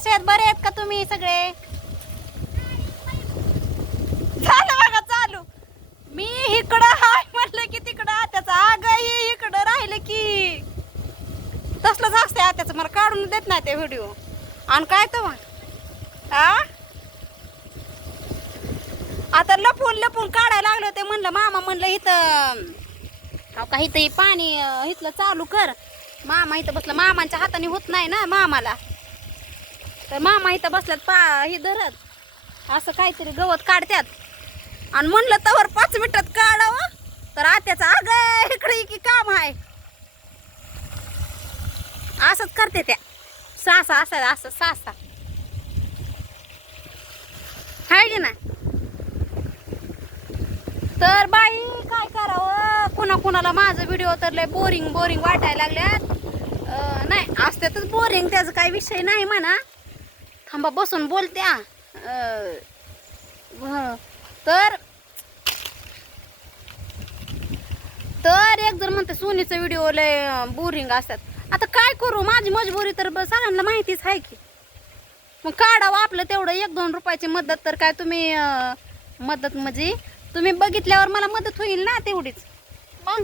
कसे आहेत बरे आहेत का तुम्ही सगळे? झालं बघा चालू. मी इकडं हाय म्हटलं की तिकडं आत्याचं आग ही इकडं राहिलं की. तसलंच असते आत्याचं मला काढून देत नाही ते व्हिडिओ आणि काय तर मग? आ? आता लपून लपून काढायला लागलं ते म्हणलं मामा म्हणलं इथं अहो का इथं पाणी इथलं चालू कर. मामा इथं बसलं मामांच्या हाताने होत नाही ना मामाला. तर मामा इथं बसल्यात पा ही धरत. असं काहीतरी गवत काढत्यात. आणि म्हणलं तवर पाच मिनिटात काढावं. तर आत्याचं अग इकडे की काम आहे. असंच करते त्या. सासा असं असं सासा. हाय की नाही? तर बाई काय करावं? कुणा कुणाला माझं व्हिडिओ तर लय बोरिंग बोरिंग वाटायला लागल्यात. नाही असत्यातच बोरिंग त्याचा काही विषय नाही म्हणा. थांबा बसून बोलत्या. तर तर एक जर म्हणते सोनीचं व्हिडिओ लय बोरिंग असतात. आता काय करू? माझी मजबुरी तर ब- सगळ्यांना माहितीच आहे की. मग काढावं आपलं तेवढं एक दोन रुपयाची मदत तर काय तुम्ही मदत म्हणजे? तुम्ही बघितल्यावर मला मदत होईल ना तेवढीच. मग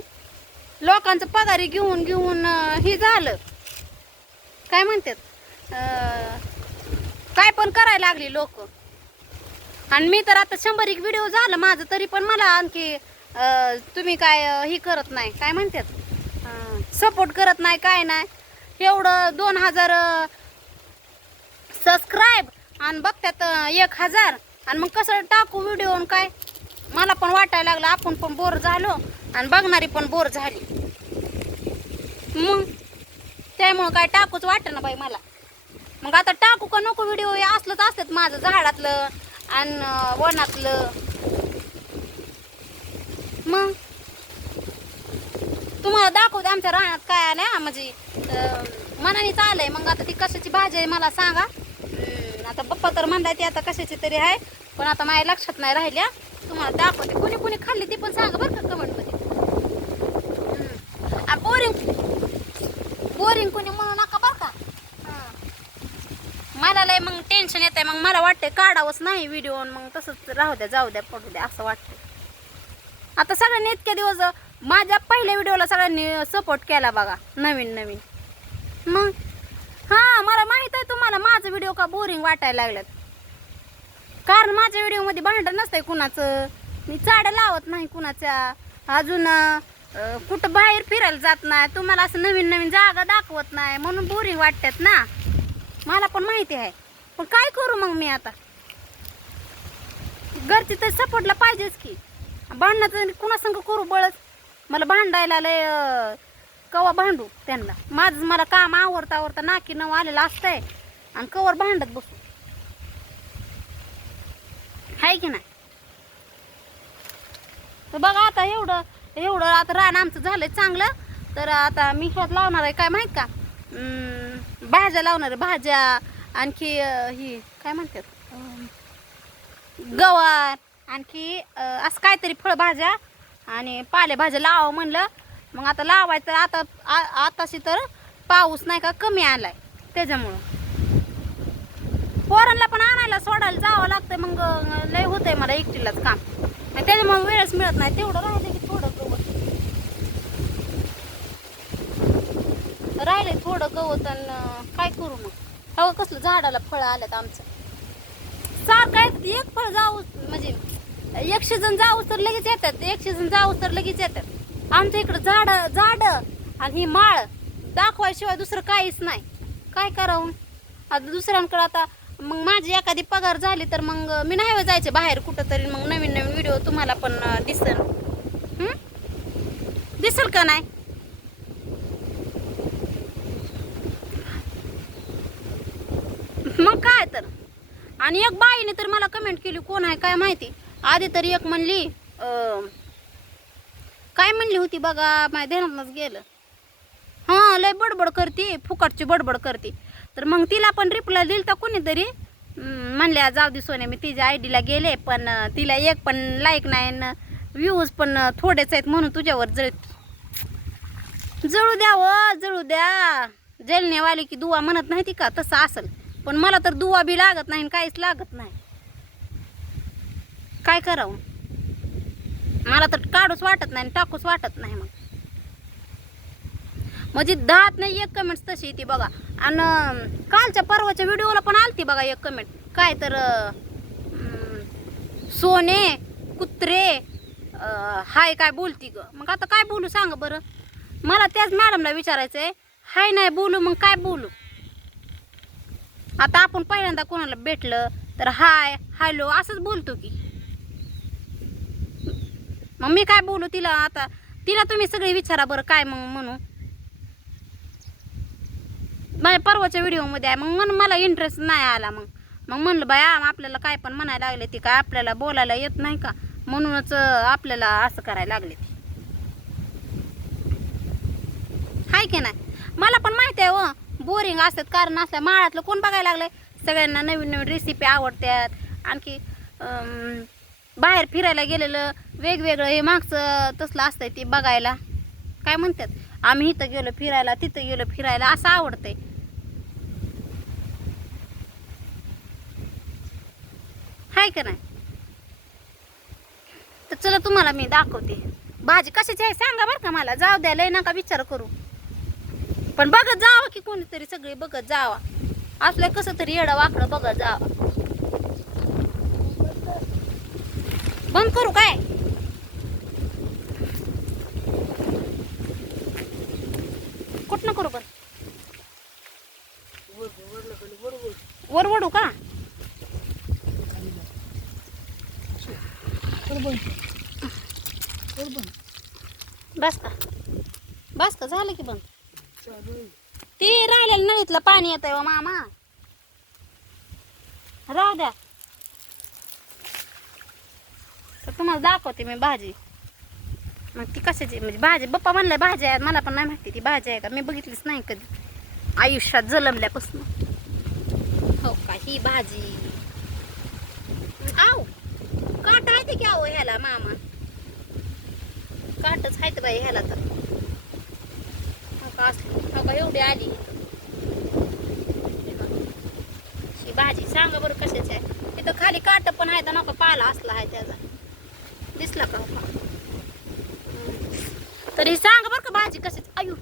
लोकांचं पगारी घेऊन घेऊन हे झालं. काय म्हणतात? काय पण करायला लागली लोक. आणि मी तर आता शंभर एक व्हिडिओ झालं माझं तरी पण मला आणखी तुम्ही काय ही हे करत नाही. काय म्हणतात? सपोर्ट करत नाही काय नाही. एवढं दोन हजार सबस्क्राईब आणि बघतात एक हजार. आणि मग कसं टाकू व्हिडिओ आणि काय? मला पण वाटायला लागलं आपण पण बोर झालो आणि बघणारी पण बोर झाली. मग त्यामुळं काय टाकूच वाटत ना बाई मला. मग आता टाकू का नको व्हिडिओ हे असलंच असतात माझं झाडातलं आणि वनातलं. मग? तुम्हाला दाखवते आमच्या रानात काय आलंय हा, म्हणजे मनाने चालय मग आता ती कशाची भाजी आहे मला सांगा. आता पप्पा तर म्हणताय ती आता कशाची तरी आहे पण आता माझ्या लक्षात नाही राहिल्या. तुम्हाला दाखवते. कोणी कोणी खाल्ली ती पण सांगा बरं का कमेंटमध्ये. बोरिंग बोरिंग कोणी म्हणू नका बरं का हां. मला लय मग टेन्शन येत आहे मग मला वाटतंय काढावंच नाही व्हिडिओ मग तसंच राहू द्या जाऊ द्या पडू द्या असं वाटतं आता सगळ्यांनी इतके दिवस माझ्या पहिल्या व्हिडिओला सगळ्यांनी सपोर्ट केला बघा नवीन नवीन. मग हां मला माहीत आहे तुम्हाला माझं व्हिडिओ का बोरिंग वाटायला लागल्यात. कारण माझ्या व्हिडिओमध्ये भांडण नसतंय कुणाचं. मी चाड्या लावत नाही कुणाच्या. अजून कुठं बाहेर फिरायला जात नाही. तुम्हाला असं नवीन नवीन जागा दाखवत नाही. म्हणून बोरिंग वाटतात ना. मला पण माहिती आहे. पण काय करू मग मी आता? घरचे तर सपोर्टला पाहिजेच की. भांडणाचं कुणासंग करू बळच? मला भांडायला लय कवा भांडू त्यांना? माझं मला काम आवडता आवडता नाकी नऊ आलेलं असतंय आणि कवर भांडत बसू. आहे की नाही? तर बघा आता एवढं एवढं आता रान आमचं झालंय चांगलं. तर आता मी ह्यात लावणार आहे काय माहीत का? भाज्या लावणार आहे. भाज्या आणखी ही काय म्हणतात? गवार आणखी असं काहीतरी फळभाज्या आणि पालेभाज्या लावावं म्हणलं. मग आता लावायचं आता आ- आताशी तर पाऊस नाही का कमी आलाय त्याच्यामुळं. पोरांना पण आणायला सोडायला जावं लागतं मग लय लय होतंय मला एकटीलाच काम. आणि त्याच्यामुळे वेळच मिळत नाही तेवढं राहिलं की थोडं गवत. राहिले थोडं गवत आणि काय करू मग? हो कसलं झाडाला फळं आल्यात आमचं. सारखं आहे, एक फळ जाऊ म्हणजे एक सीझन जाऊ तर लगेच येतात एक सीझन जाऊ तर लगेच येतात. आमच्या इकडं झाड झाड आणि ही माळ दाखवायशिवाय दुसरं काहीच नाही. काय करावं? आता दुसऱ्यांकडं आता मग माझी एखादी पगार झाली तर मग मी नाही जायचे बाहेर कुठं तरी मग नवीन नवीन व्हिडिओ तुम्हाला पण दिसेल. दिसल दिसल का नाही मग काय तर. आणि एक बाईने तर मला कमेंट केली कोण आहे काय माहिती? आधी तरी एक म्हणली काय म्हणली होती बघा माझ्या ध्यानातच गेलं. हां लय बडबड करते फुकटची बडबड करते. तर मग तिला पण रिप्लाय दिलता कोणीतरी म्हणल्या जाऊ दे सोने मी तिच्या आय डीला गेले पण तिला एक पण लाईक नाही व्ह्यूज पण थोडेच आहेत म्हणून तुझ्यावर जळ जळू द्या व जळू द्या. जलनेवाली की दुवा म्हणत नाही ती का? तसं असेल. पण मला तर दुवा बी लागत नाही आणि काहीच लागत नाही. काय करावं? मला तर काढूच वाटत नाही आणि टाकूच वाटत नाही मग. म्हणजे दहात नाही एक कमेंट तशी ती बघा. आणि कालच्या परवाच्या व्हिडिओला पण आलती बघा एक कमेंट काय तर सोने कुत्रे हाय काय बोलती ग. मग आता काय बोलू सांग बरं. मला त्याच मॅडमला विचारायचं आहे हाय नाही बोलू मग काय बोलू? आता आपण पहिल्यांदा कोणाला भेटलं तर हाय हॅलो असंच बोलतो की. मग मी काय बोलू तिला आता? तिला तुम्ही सगळे विचारा बरं काय मग म्हणू. माझ्या परवाच्या व्हिडिओमध्ये आहे. मग म्हणून मला इंटरेस्ट नाही आला मग. मग म्हणलं बाया आपल्याला काय पण म्हणायला लागले ती काय? आपल्याला बोलायला येत नाही का? म्हणूनच आपल्याला असं करायला लागले ती. हाय की नाही? मला पण माहिती आहे व बोरिंग असतात कारण असल्या माळातलं कोण बघायला लागलंय? सगळ्यांना नवीन नवीन रेसिपी आवडतात. आणखी बाहेर फिरायला गेलेलं वेगवेगळं हे मागचं तसलं असतंय ते बघायला. काय म्हणतात? आम्ही इथं गेलो फिरायला तिथं गेलो फिरायला असं आवडतंय. हाय का नाही? तर चला तुम्हाला मी दाखवते. भाजी कशाची आहे? सांगा बरं का मला. जाऊ द्या नका विचार करू. पण बघत जावा की कोणीतरी सगळे बघत जावा. असलं कसं तरी येडं वाकडं बघत जावा. बंद करू काय? कुठनं करू पण वर वडू का? बस का? बस का? झालं की बंद. ती राहिलेलं नळीतलं पाणी येत आहे हो मामा. राहू द्या. तर तुम्हाला दाखवते मी भाजी. मग ती कशाची? म्हणजे भाजी बप्पा म्हणलं भाजी आहे मला पण नाही माहिती ती भाजी आहे का? मी बघितलीच नाही कधी. आयुष्यात जलमल्यापासून हो का? ही भाजी. आव काट आहे की आव ह्याला मामा? काटच आहेत बाई ह्याला तर. असली एवढी आली ही भाजी सांगा बरं कशाची आहे. तिथं खाली काट पण आहे तर नका पाला असला आहे त्याचा. दिसला का? हो का? तरी सांगा बरं का भाजी कशाची? आयु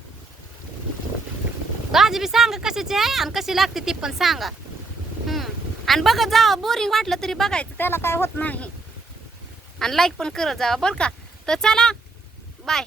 भाजी बी सांगा कशाची आहे आणि कशी लागते ती पण सांगा. आणि बघत जावं बोरिंग वाटलं तरी बघायचं त्याला काय होत नाही. आणि लाईक पण करत जावं बरं का? तर चला बाय